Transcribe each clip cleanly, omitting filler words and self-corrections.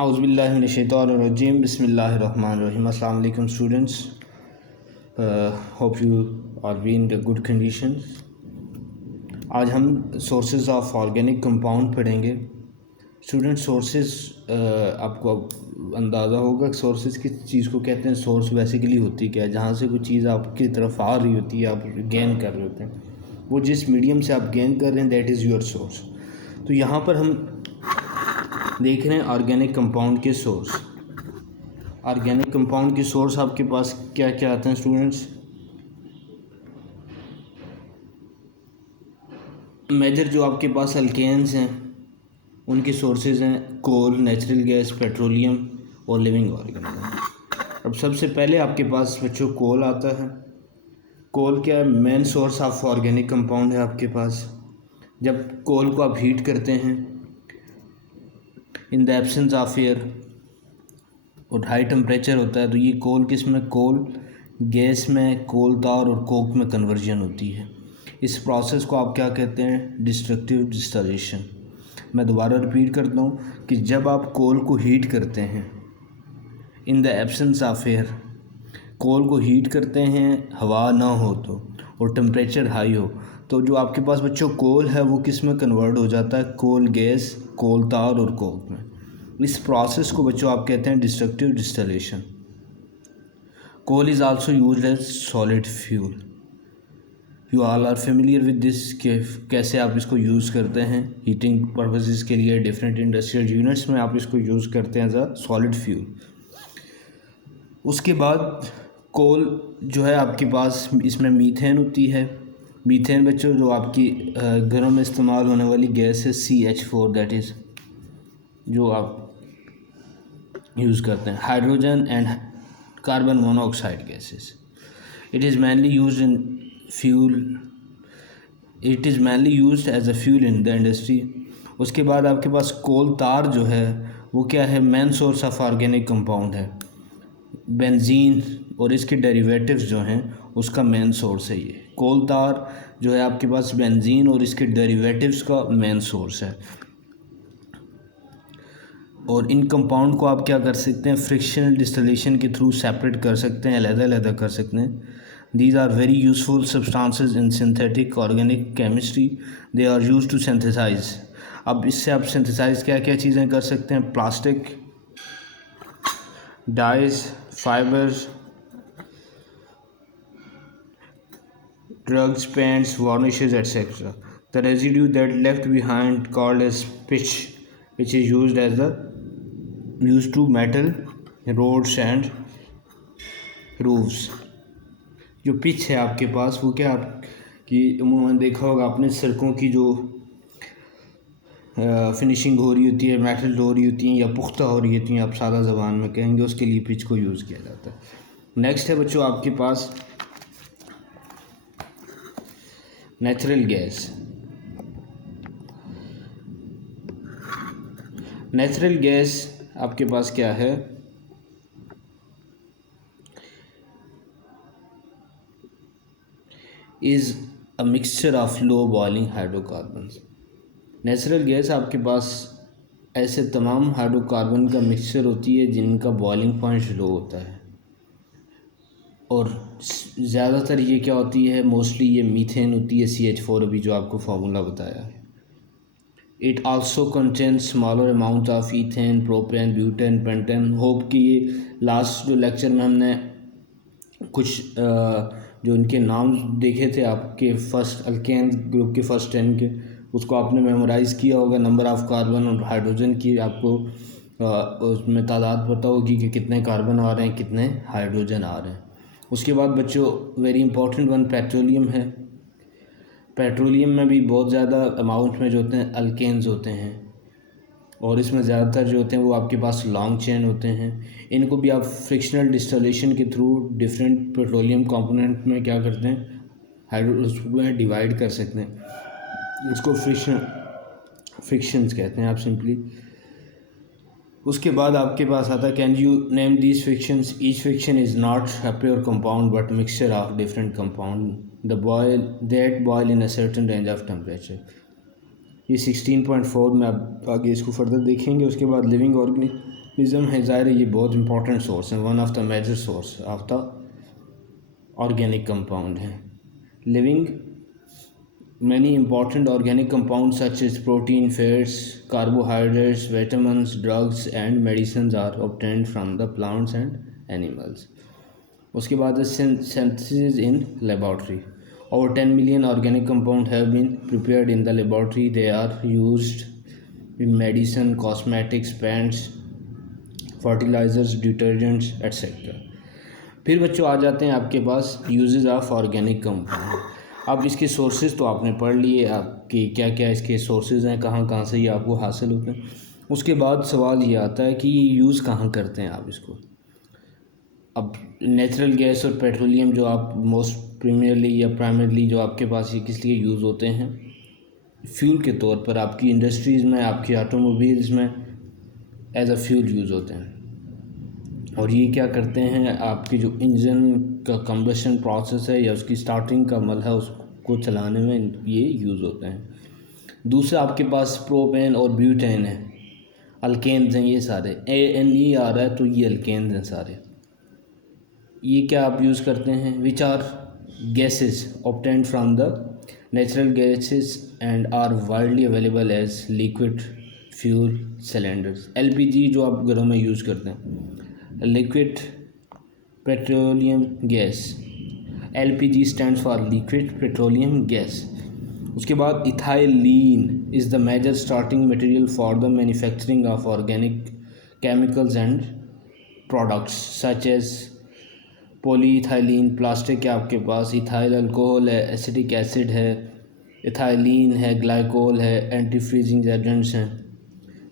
औज़ुबिल्लाहिमिनश्शैतानिर्रजीम बिस्मिल्लाहिर्रहमानिर्रहीम। अस्सलाम वालेकुम students, hope you R be in the good conditions. आज हम सोर्सेज ऑफ ऑर्गेनिक कंपाउंड पढ़ेंगे। स्टूडेंट सोर्सेज आपको अंदाज़ा होगा कि सोर्सेज किस चीज़ को कहते हैं। सोर्स बेसिकली होती क्या है, जहाँ से कोई चीज़ आपकी तरफ आ रही होती है, आप गेन कर रहे होते हैं, वो जिस मीडियम से आप गेन कर रहे हैं दैट इज़ योर सोर्स। तो यहाँ पर हम देख रहे हैं ऑर्गेनिक कंपाउंड के सोर्स। ऑर्गेनिक कंपाउंड के सोर्स आपके पास क्या क्या आते हैं स्टूडेंट्स? मेजर जो आपके पास अल्केन्स हैं उनके सोर्सेज हैं कोल, नेचुरल गैस, पेट्रोलियम और लिविंग ऑर्गेनिज्म। अब सबसे पहले आपके पास बच्चों कोल आता है। कोल क्या है? Main source of organic compound है आपके पास। जब कोल को आप हीट करते हैं in the absence of air और हाई टेम्परेचर होता है, तो ये कोल किस में? कोल गैस में, कोल तार और कोक में कन्वर्जन होती है। इस प्रोसेस को आप क्या कहते हैं? Destructive distillation. मैं दोबारा रिपीट करता हूँ कि जब आप कोल को हीट करते हैं in the absence of air, coal को हीट करते हैं हवा ना हो तो और टेम्परेचर हाई हो, तो जो आपके पास बच्चों कोल है वो किस में कन्वर्ट हो जाता है? कोल गैस, कोल तार और कोक में। इस प्रोसेस को बच्चों आप कहते हैं destructive distillation. Coal is also used as solid fuel. You all are familiar with this के कैसे आप इसको यूज़ करते हैं हीटिंग पर्पसेस के लिए। डिफरेंट इंडस्ट्रियल यूनिट्स में आप इसको यूज़ करते हैं एज अ सॉलिड फ्यूल। उसके बाद कोल जो है आपके पास, इसमें मीथेन होती है। मीथेन बच्चों जो आपकी घरों में इस्तेमाल होने वाली गैस है CH4, दैट इज़ जो आप यूज़ करते हैं। Hydrogen and carbon monoxide gases. It is mainly used in fuel, it is mainly used as a fuel in the industry। उसके बाद आपके पास कोल तार जो है वो क्या है? Main source of organic compound है। बेंजीन और इसके डेरिवेटिव्स जो हैं उसका मेन सोर्स है ये। कोल तार जो है आपके पास बेंजीन और इसके डेरिवेटिव्स का मेन सोर्स है। और इन कंपाउंड को आप क्या कर सकते हैं? फ्रिक्शनल डिस्टिलेशन के थ्रू सेपरेट कर सकते हैं, अलग-अलग कर सकते हैं। These are very useful substances in synthetic organic chemistry. They are used to synthesise. अब इससे आप सिंथेसाइज क्या क्या चीज़ें कर सकते हैं? Plastic, dyes, fibres, drugs, paints, varnishes, etc. The residue that left behind called as pitch, which is used to metal roads and roofs. जो पिच है आपके पास वो क्या कि उन्होंने देखा होगा आपने सड़कों की जो फिनिशिंग हो रही होती है, मेटल हो रही होती हैं या पुख्ता हो रही होती हैं, आप सादा ज़बान में कहेंगे, उसके लिए पिच को यूज़ किया जाता है। नेक्स्ट है बच्चों आपके पास नेचुरल गैस। नेचुरल गैस आपके पास क्या है? Is a mixture of low boiling hydrocarbons. Natural gas आपके पास ऐसे तमाम हाइड्रोकार्बन का मिक्सचर होती है जिनका बॉइलिंग पॉइंट लो होता है। और ज़्यादातर ये क्या होती है? मोस्टली ये मीथेन होती है, CH4, अभी जो आपको फार्मूला बताया है। It also contain smaller amount of ethane, propane, butane, pentane. Hope कि ये लास्ट जो लेक्चर में हमने कुछ जो इनके नाम देखे थे आपके फर्स्ट अल्केन ग्रुप के फर्स्ट 10 के, उसको आपने मेमोराइज़ किया होगा। नंबर ऑफ़ कार्बन और हाइड्रोजन की आपको उसमें तादाद पता होगी कि कितने कार्बन आ रहे हैं, कितने हाइड्रोजन आ रहे हैं। उसके बाद बच्चों वेरी इंपॉर्टेंट वन पेट्रोलियम है। पेट्रोलियम में भी बहुत ज़्यादा अमाउंट में जो होते हैं अल्केन्स होते हैं और इसमें ज़्यादातर जो होते हैं वो आपके पास लॉन्ग चेन होते हैं। इनको भी आप फ्रिक्शनल डिस्टिलेशन के थ्रू डिफरेंट पेट्रोलियम कंपोनेंट में क्या करते हैं? उसमें डिवाइड कर सकते हैं। इसको फ्रिक्शंस कहते हैं आप सिंपली। उसके बाद आपके पास आता है can you name these fractions. Each fraction is not a pure compound but mixture of different compound that boil in a certain range of temperature. ये 16.4 में आप आगे इसको फर्दर देखेंगे। उसके बाद लिविंग ऑर्गेनिज्म ऑर्गेनिज्म है, ज़ाहिर है ये बहुत इंपॉर्टेंट सोर्स है, one of the major source of the organic compound है। Living many important organic compounds such as protein, fats, carbohydrates, vitamins, drugs and medicines are obtained from the plants and animals. उसके बाद है synthesis in laboratory. Over 10 million organic compounds have been prepared in the laboratory. They are used in medicine, cosmetics, paints, fertilizers, detergents, etc. फिर बच्चों आ जाते हैं आपके पास uses of organic compound. अब इसके सोर्सेज तो आपने पढ़ लिए, आपके क्या क्या इसके सोर्सेज हैं, कहाँ कहाँ से ये आपको हासिल होते हैं। उसके बाद सवाल ये आता है कि ये यूज़ कहाँ करते हैं आप इसको। अब नेचुरल गैस और पेट्रोलियम जो आप मोस्ट प्रीमियरली या प्राइमरली जो आपके पास ये किस लिए यूज़ होते हैं, फ्यूल के तौर पर आपकी इंडस्ट्रीज़ में, आपकी ऑटोमोबाइल्स में एज अ फ्यूल यूज़ होते हैं। और ये क्या करते हैं, आपकी जो इंजन का कंबशन प्रोसेस है या उसकी स्टार्टिंग का अमल है उसको चलाने में ये यूज़ होते हैं। दूसरा आपके पास प्रोपेन और ब्यूटेन है, अल्केन्स हैं ये सारे, ANE आ रहा है तो ये अल्केन्स हैं सारे। ये क्या आप यूज़ करते हैं, which are gases obtained from the natural gases and are widely available as liquid fuel cylinders. LPG जो आप घरों में यूज़ करते हैं, liquid petroleum gas, LPG stands for liquid petroleum gas. उसके बाद ethylene is the major starting material for the manufacturing of organic chemicals and products such as polyethylene. Plastic है आपके पास, इथाइल अल्कोहल है, एसिटिक एसिड है, ethylene है, glycol है, anti freezing agents हैं।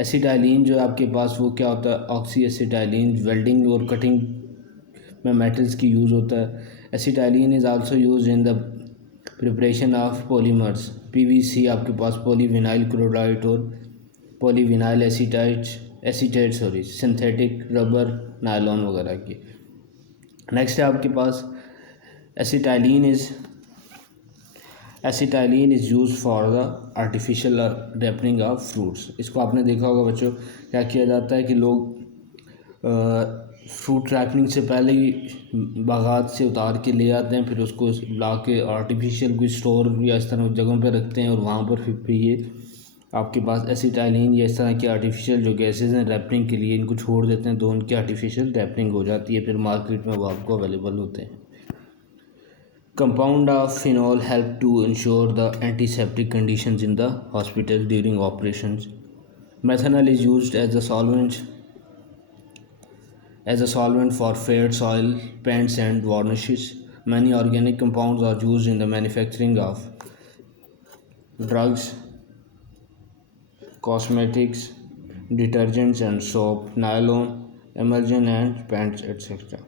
एसिटाइलिन जो है आपके पास वो क्या होता है, ऑक्सी एसिटाइलिन, वेल्डिंग और कटिंग में मेटल्स की यूज़ होता है। Acetylene is also use in the preparation of polymers. PVC आपके पास पॉलीविनाइल क्लोराइड और polyvinyl acetate synthetic rubber, nylon वगैरह की। नेक्स्ट है आपके पास acetylene is use for the artificial ripening of fruits. इसको आपने देखा होगा बच्चों, क्या किया जाता है कि लोग फ्रूट रैपनिंग से पहले ही बागात से उतार के ले आते हैं, फिर उसको ला के आर्टिफिशियल कोई स्टोर या इस तरह जगहों पर रखते हैं और वहाँ पर फिर ये आपके पास एसिटाइलिन या इस तरह की आर्टिफिशियल जो गैसेज हैं रैपनिंग के लिए इनको छोड़ देते हैं तो उनकी आर्टिफिशियल रैपनिंग हो जाती है, फिर मार्केट में वो आपको अवेलेबल होते हैं। Compound of phenol help to ensure the antiseptic conditions in the hospital during operations. Methanol is used as a solvent for fades, oil, paints and varnishes. Many organic compounds are used in the manufacturing of drugs, cosmetics, detergents and soap, nylon, emulsion and paints etc.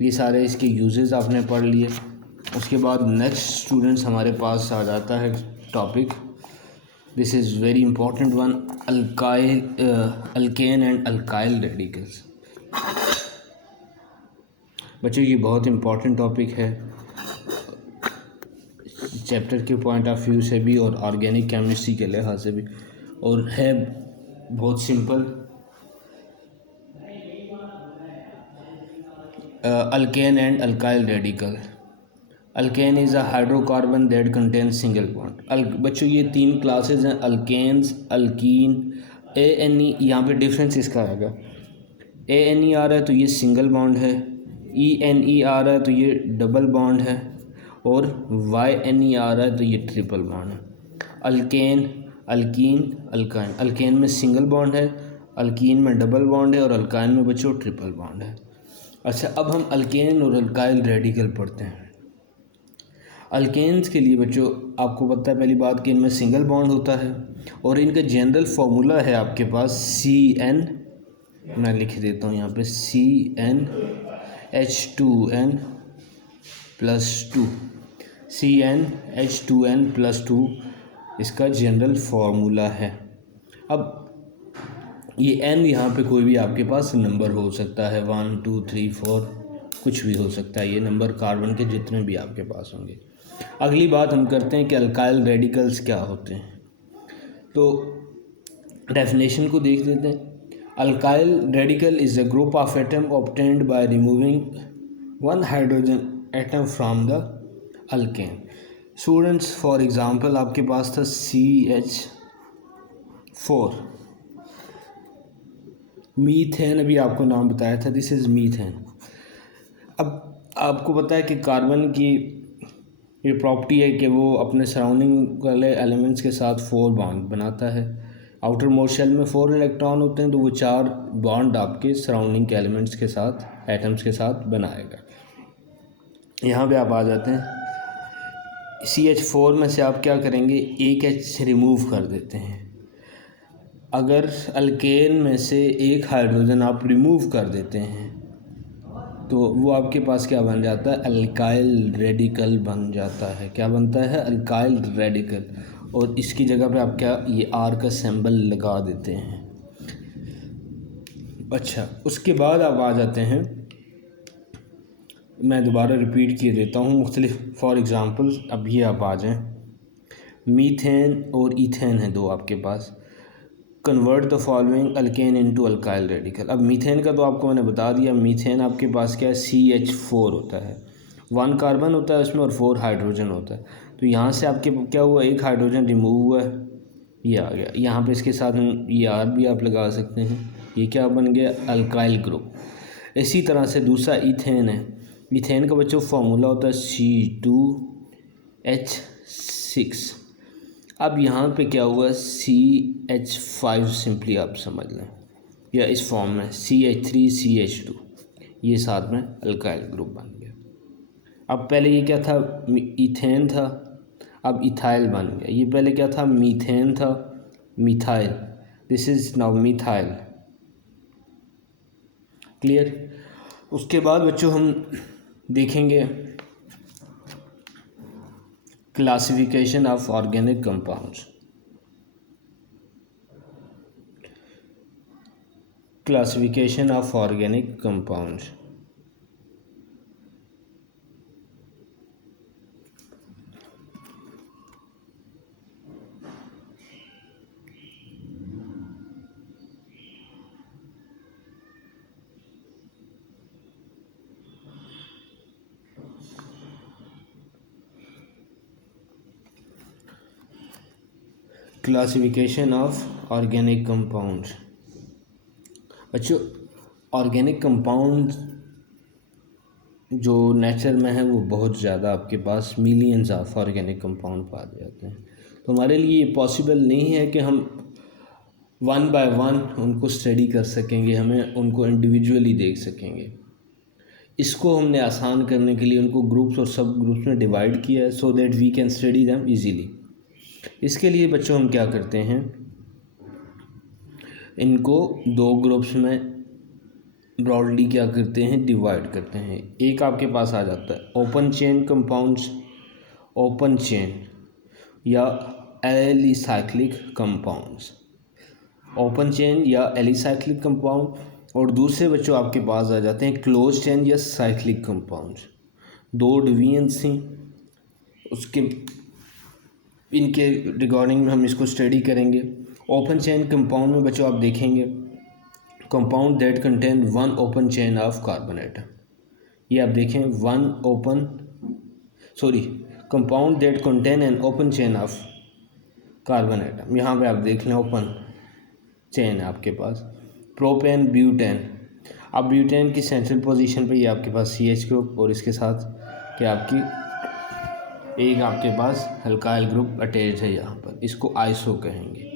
ये सारे इसके uses आपने पढ़ लिए। उसके बाद next students हमारे पास आ जाता है topic, this is very important one, alkane and alkyl radicals. बच्चों ये बहुत इंपॉर्टेंट टॉपिक है चैप्टर के पॉइंट ऑफ व्यू से भी और ऑर्गेनिक केमिस्ट्री के लिहाज से भी, और है बहुत simple. Alkane and alkyl radical. Alkane is a hydrocarbon that contains single bond. बच्चों ये तीन क्लासेस हैं, अल्केन्स, अल्कीन, ANE। यहाँ पे डिफरेंस इसका आएगा, ANE आ रहा है तो ये सिंगल बॉन्ड है, ENE आ रहा है तो ये डबल बॉन्ड है, और YNE आ रहा है तो ये ट्रिपल बॉन्ड है। Alkane, alkyne, alkyne. अल्केन में सिंगल बॉन्ड है, अल्कीन में डबल बॉन्ड है और अल्काइन में बच्चों ट्रिपल बॉन्ड है। अच्छा, अब हम अल्केन और अल्काइल रेडिकल पढ़ते हैं। अल्केन्स के लिए बच्चों आपको पता है पहली बात कि इनमें सिंगल बॉन्ड होता है और इनका जनरल फार्मूला है आपके पास CN, मैं लिख देता हूँ यहाँ पे, CnH2n+2, CnH2n+2 इसका जनरल फार्मूला है। अब ये n यहाँ पे कोई भी आपके पास नंबर हो सकता है, 1 2 3 4 कुछ भी हो सकता है, ये नंबर कार्बन के जितने भी आपके पास होंगे। अगली बात हम करते हैं कि अल्काइल रेडिकल्स क्या होते हैं, तो डेफिनेशन को देख लेते हैं। Alkyl radical is a group of atom obtained by removing one hydrogen atom from the alkane. Students, for example आपके पास था CH4, मीथेन, अभी आपको नाम बताया था, दिस इज़ मीथेन। अब आपको पता है कि कार्बन की ये प्रॉपर्टी है कि वो अपने सराउंडिंग वाले एलिमेंट्स के साथ 4 बॉन्ड बनाता है। आउटर मोस्ट शेल में 4 इलेक्ट्रॉन होते हैं, तो वो 4 बॉन्ड आपके सराउंडिंग के एलिमेंट्स के साथ, एटम्स के साथ बनाएगा। यहाँ पे आप आ जाते हैं, CH4 में से आप क्या करेंगे, एक H रिमूव कर देते हैं। अगर अल्केन में से एक हाइड्रोजन आप रिमूव कर देते हैं तो वो आपके पास क्या बन जाता है, अल्काइल रेडिकल बन जाता है। क्या बनता है, अल्काइल रेडिकल। और इसकी जगह पे आप क्या, ये R का सिंबल लगा देते हैं। अच्छा, उसके बाद आप आ जाते हैं, मैं दोबारा रिपीट किए देता हूँ मुख्तलिफ फॉर एग्ज़ाम्पल, अब ये आप आ जाएँ, मीथेन और ईथेन है दो आपके पास। Convert the following alkane into alkyl radical. अब मीथेन का तो आपको मैंने बता दिया, मीथेन आपके पास क्या है, CH4 होता है, 1 कार्बन होता है उसमें और 4 हाइड्रोजन होता है। तो यहाँ से आपके क्या हुआ, एक हाइड्रोजन रिमूव हुआ है, ये आ गया। यहाँ पे इसके साथ हम ये R भी आप लगा सकते हैं, ये क्या बन गया, अल्काइल ग्रुप। इसी तरह से दूसरा ईथेन है, ईथेन का बच्चों फार्मूला होता है C2H6। अब यहाँ पे क्या हुआ, CH5 सिंपली आप समझ लें, या इस फॉर्म में CH3CH2, ये साथ में अल्काइल ग्रुप बन गया। अब पहले ये क्या था, ईथेन था, अब इथाइल बन गया। ये पहले क्या था, मीथेन था, methyl, this is now methyl. Clear. उसके बाद बच्चों हम देखेंगे classification of organic compounds. Classification of organic compounds. Classification of organic compounds. बच्चों, ऑर्गेनिक कंपाउंड जो नेचर में है वो बहुत ज़्यादा, आपके पास मिलियंस ऑफ ऑर्गेनिक कंपाउंड पाए जाते हैं। तो हमारे लिए ये पॉसिबल नहीं है कि हम 1 बाय 1 उनको स्टडी कर सकेंगे, हमें उनको इंडिविजुअली देख सकेंगे। इसको हमने आसान करने के लिए उनको ग्रुप्स और सब ग्रुप्स में डिवाइड किया है, so that we can study them easily. इसके लिए बच्चों हम क्या करते हैं, इनको 2 ग्रुप्स में ब्रॉडली क्या करते हैं, डिवाइड करते हैं। एक आपके पास आ जाता है open chain compounds, open chain या एलिसाइक्लिक कंपाउंड्स, ओपन चेन या एलिसाइक्लिक कंपाउंड। और दूसरे बच्चों आपके पास आ जाते हैं क्लोज चेन या साइक्लिक कंपाउंड्स। 2 डिवीजन्स हैं, उसके इनके रिगार्डिंग हम इसको स्टडी करेंगे। ओपन चेन कंपाउंड में बच्चों आप देखेंगे compound that contain 1 open chain of carbon atom. ये आप देखें compound that contain an open chain of carbon atom. यहाँ पे आप देख लें ओपन चेन है आपके पास, प्रोपेन, ब्यूटेन। अब ब्यूटेन की सेंट्रल पोजीशन पे ये आपके पास CH ग्रुप और इसके साथ क्या आपकी एक आपके पास अल्काइल ग्रुप अटैच है यहाँ पर, इसको आइसो कहेंगे।